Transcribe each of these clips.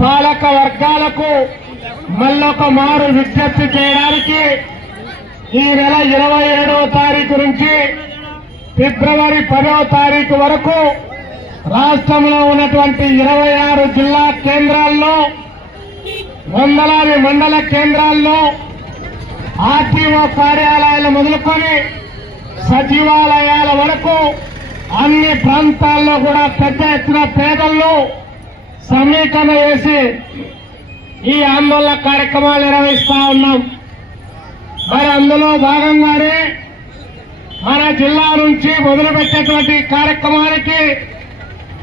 పాలక వర్గాలకు మళ్ళొక మారు విజ్ఞప్తి చేయడానికి ఈ నెల 27వ తారీఖు నుంచి ఫిబ్రవరి 10వ తారీఖు వరకు రాష్ట్రంలో ఉన్నటువంటి 26 జిల్లా కేంద్రాల్లో వందలాది మండల కేంద్రాల్లో ఆర్టీఓ కార్యాలయాలు మొదలుకొని సచివాలయాల వరకు అన్ని ప్రాంతాల్లో కూడా పెద్ద ఎత్తున పేదల్లో సమీకరణ చేసి ఈ ఆందోళన కార్యక్రమాలు నిర్వహిస్తా ఉన్నాం. మరి అందులో భాగంగానే మన జిల్లా నుంచి మొదలుపెట్టేటువంటి కార్యక్రమానికి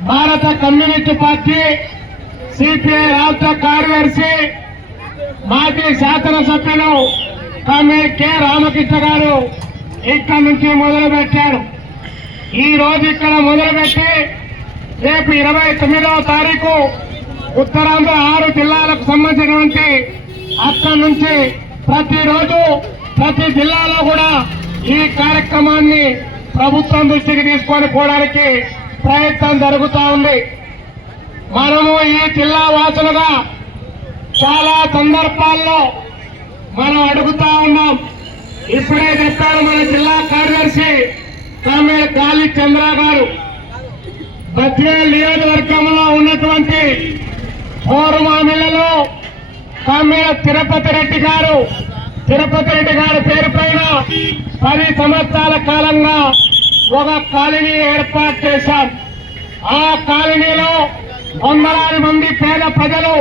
భారత కమ్యూనిస్ట్ పార్టీ సిపిఐ రాష్ట్ర కార్యదర్శి మాజీ శాసనసభ్యులు కామ్రేడ్ కె రామకృష్ణ గారు ఇక్కడి నుంచి మొదలుపెట్టారు. ఈ రోజు ఇక్కడ మొదలుపెట్టి రేపు 29వ తారీఖు ఉత్తరాంధ్ర 6 జిల్లాలకు సంబంధించినటువంటి అక్కడి నుంచి ప్రతిరోజు ప్రతి జిల్లాలో కూడా ఈ కార్యక్రమాన్ని ప్రభుత్వం దృష్టికి తీసుకొని పోవడానికి ప్రయత్నం జరుగుతూ ఉంది. మనము ఈ జిల్లా వాసులుగా చాలా సందర్భాల్లో మనం అడుగుతా ఉన్నాం. ఇప్పుడే చెప్పారు మన జిల్లా కార్యదర్శి కామ్రేడ్ గాలి చంద్ర గారు, బద్వేల్ నియోజకవర్గంలో ఉన్నటువంటి పౌరమామిలలో కామ్రేడ్ తిరుపతి రెడ్డి గారు పేరు పైన 10 సంవత్సరాల కాలంగా ఒక కాలనీ ఏర్పాటు చేశారు. ఆ కాలనీలో వందలాది మంది పేద ప్రజలు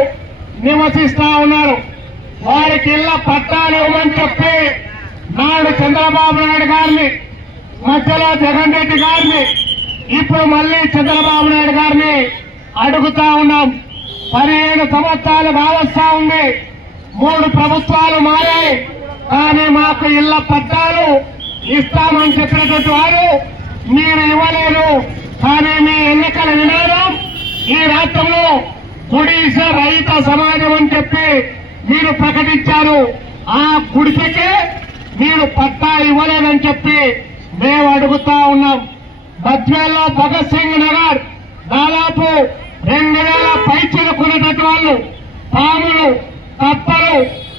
నివసిస్తా ఉన్నారు. వారికి ఇళ్ల పట్టాలు ఇవ్వమని చెప్పి నాడు చంద్రబాబు నాయుడు గారిని, మధ్యలో జగన్ రెడ్డి గారిని, ఇప్పుడు మళ్లీ చంద్రబాబు నాయుడు గారిని అడుగుతా ఉన్నాం. 15 సంవత్సరాలు కావస్తా ఉంది. 3 ప్రభుత్వాలు మారాయి. కానీ మాకు ఇళ్ల పట్టాలు ఇస్తామని చెప్పినటువంటి వారు మీరు ఇవ్వలేరు. కానీ మీ ఎన్నికల నినాదం ఈ రాష్ట్రంలో గుడిస రహిత సమాజం అని చెప్పి మీరు ప్రకటించారు. ఆ గుడిసెకే మీరు పట్టా ఇవ్వలేదని చెప్పి మేము అడుగుతా ఉన్నాం. బద్వేల్లో భగత్ సింగ్ నగర్ దాదాపు 2000 పైచిలుకున్నటువంటి వాళ్ళు పాములు, కప్పలు,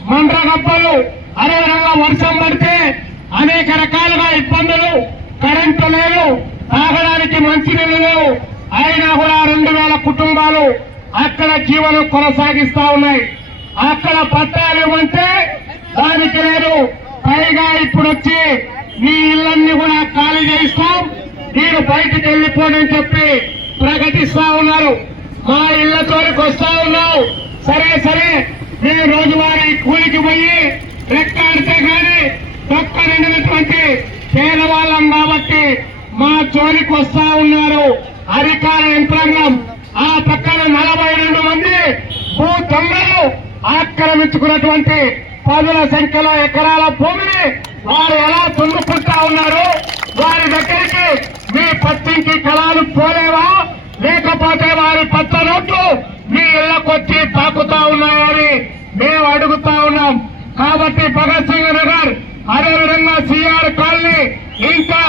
మండ్రగప్పలు, అదేవిధంగా వర్షం పడితే అనేక రకాలుగా ఇబ్బందులు, కరెంటు లేదు, తాగడానికి మంచినీళ్ళు లేవు. అయినా కూడా 2000 కుటుంబాలు అక్కడ జీవనం కొనసాగిస్తా ఉన్నాయి. అక్కడ పట్టాలు ఇవ్వమంటే దానికి లేదు. పైగా ఇప్పుడు వచ్చి మీ ఇళ్లన్నీ కూడా ఖాళీ చేయిస్తాం, మీరు బయటికి వెళ్లిపోని చెప్పి ప్రకటిస్తా ఉన్నారు. మా ఇళ్ల చోరికి వస్తా ఉన్నావు. సరే మీరు రోజువారీ కూలికి పోయి రెక్కాడితే గాని తొక్కనినటువంటి పేదవాళ్ళం కాబట్టి మా చోరికి వస్తా ఉన్నారు అధికార యంత్రాంగం. ఆ పక్కన 42 మంది భూ దొంగలు ఆక్రమించుకున్నటువంటి 10ల సంఖ్యలో ఎకరాల భూమిని వారు ఎలా దున్నుకుంటా ఉన్నారు. వారి దగ్గరికి మీ పత్తింటి కళాలు పోలేవా, లేకపోతే వారి పచ్చ నోట్లు మీ ఇళ్లకొచ్చి తాకుతా ఉన్నాయని మేము అడుగుతా ఉన్నాం. కాబట్టి భగత్ సింగ్ నగర్, అదేవిధంగా సిఆర్ కాలనీ, ఇంకా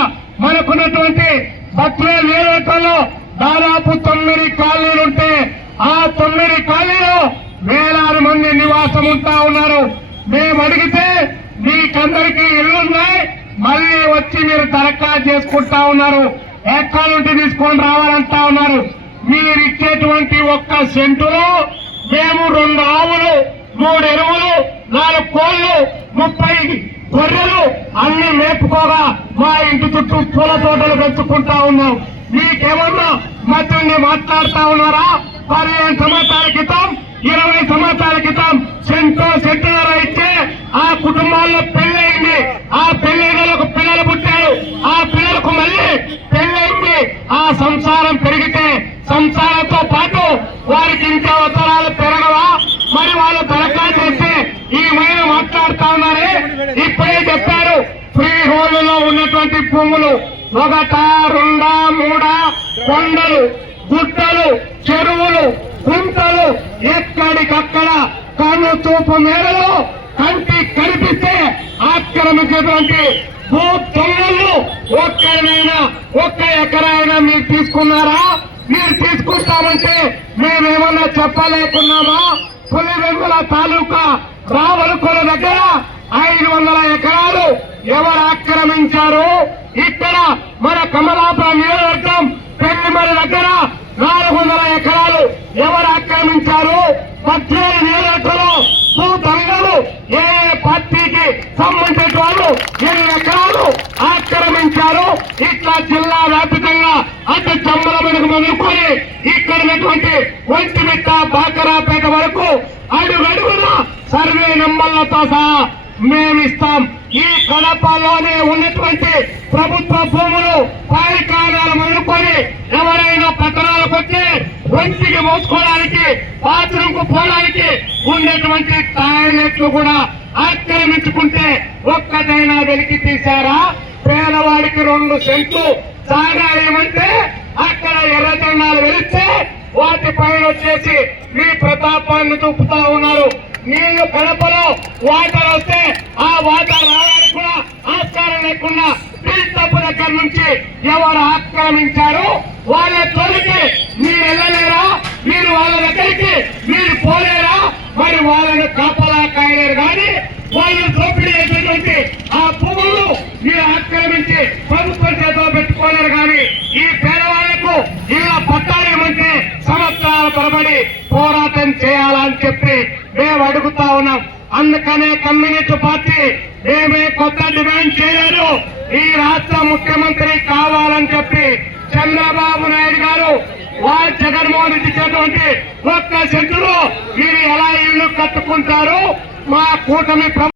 మనకున్నటువంటి బద్వేల్ నియోజకవర్గంలో దాదాపు 9 కాలనీలుంటే ఆ 9 కాలనీలో వేలాది మంది నివాసం ఉంటా ఉన్నారు. మేము అడిగితే మీకందరికీ ఇళ్లున్నాయి, మళ్లీ వచ్చి మీరు దరఖాస్తు చేసుకుంటా ఉన్నారు, ఎక్కడి నుండి తీసుకొని రావాలంటా ఉన్నారు. మీరు ఇచ్చేటువంటి 1 సెంటులో మేము 2 ఆవులు, 3 ఎరువులు, 4 కోళ్లు, 30 గొర్రెలు అన్ని మేపుకోగా మా ఇంటి చుట్టూ పూల తోటలు పెంచుకుంటా ఉన్నాం. మీకేమన్నా మధ్య మాట్లాడుతా ఉన్నారా? 15 సంవత్సరాల క్రితం, 20 సంవత్సరాల క్రితం సెంటున్నర ఇచ్చే ఆ కుటుంబాల్లో పెళ్లైంది. ఆ పెళ్లైనలకు పిల్లలు పుట్టారు. ఆ పిల్లలకు మళ్లీ పెళ్లైంది. ఆ సంసారం పెరిగితే సంసారంతో పాటు వారికి ఇంకా ఉత్తరాలు పెరగవా? మరి వాళ్ళు దరఖాస్తు చేస్తే ఈ మైన మాట్లాడుతా ఉన్నారే. ఇప్పుడే చెప్పారు, ఫ్రీ హోల్డ్లో ఉన్నటువంటి భూములు 1, 2, 3 కొండలు, గుట్టలు, చెరువులు, గుంటలు ఎక్కడికక్కడ కన్ను చూపు మేరలో కంటి కనిపిస్తే ఆక్రమించేటువంటి భూ దొంగలు ఒక్కరినైనా 1 ఎకరా అయినా మీరు తీసుకున్నారా? మీరు తీసుకుంటామంటే మేమేమన్నా చెప్పలేకున్నామా? పులివెందుల తాలూకా రావలకొల దగ్గర 500 ఎకరాలు ఎవరు ఆక్రమించారు? ఇక్కడ మన కమలాపురం నియోజకవర్గం పెళ్లిమరి దగ్గర 400 ఎకరాలు ఎవరు ఆక్రమించారు? 17 నియోజకవర్గంలో భూదంగలు ఏ పార్టీకి సంబంధించిన వాళ్ళు ఎన్ని ఎకరాలు ఆక్రమించారు? ఇట్లా జిల్లా వ్యాప్తంగా అటు చమ్మలమడుగు మొదలుకొని ఇక్కడున్నటువంటి ఒంటిమిట్ట బాకరాపేట వరకు అడుగడుగున సర్వే నంబర్లతో సహా మేమిస్తాం. ఈ కడపలోనే ఉన్నటువంటి ప్రభుత్వ భూములు పారికాణాలు మొదలుకొని ఎవరైనా పట్టణాలకు వచ్చి ఒంటికి మోసుకోవడానికి బాత్రూమ్ కు పోవడానికి ఉండేటువంటి టాయిలెట్లు కూడా ఆక్రమించుకుంటే ఒక్కటైనా వెలికి తీశారా? పేదవాడికి 2 సెంట్లు జాగా ఏమంటే అక్కడ ఎర్రజెండాలు వెలిస్తే వాటిపైన వచ్చేసి మీ ప్రతాపాన్ని చూపుతా ఉన్నారు. నీళ్లు కడపలో వాటర్ వస్తే ఆ వాటర్ రావడానికి కూడా ఆస్కారం లేకుండా తప్పు దగ్గర నుంచి ఎవరు ఆక్రమించారు వాళ్ళ తొలికి మీరు వెళ్ళలేరా? మీరు వాళ్ళ దగ్గరికి మీరు పోలేరా? మరి వాళ్ళని కాపలా కాయలేరు కానీ వాళ్ళు దోపిడీ చేసినటువంటి ఆ భూములు మీరు ఆక్రమించి ప్రభుత్వం చేతిలో పెట్టుకోలేరు. కానీ ఈ పేదవాళ్లకు ఇలా పట్టాలేమంటే సంవత్సరాల తరబడి పోరాటం చేయాలని చెప్పి మేము అడుగుతా ఉన్నాం. అందుకనే కమ్యూనిస్ట్ పార్టీ మేమే కొత్త డిమాండ్ చేయలేదు. ఈ రాష్ట్ర ముఖ్యమంత్రి కావాలని చెప్పి చంద్రబాబు నాయుడు గారు జగన్మోహన్ రెడ్డి చేటువంటి 1 సెంటులో మీరు ఎలా ఇల్లు కట్టుకుంటారు? మా కూటమి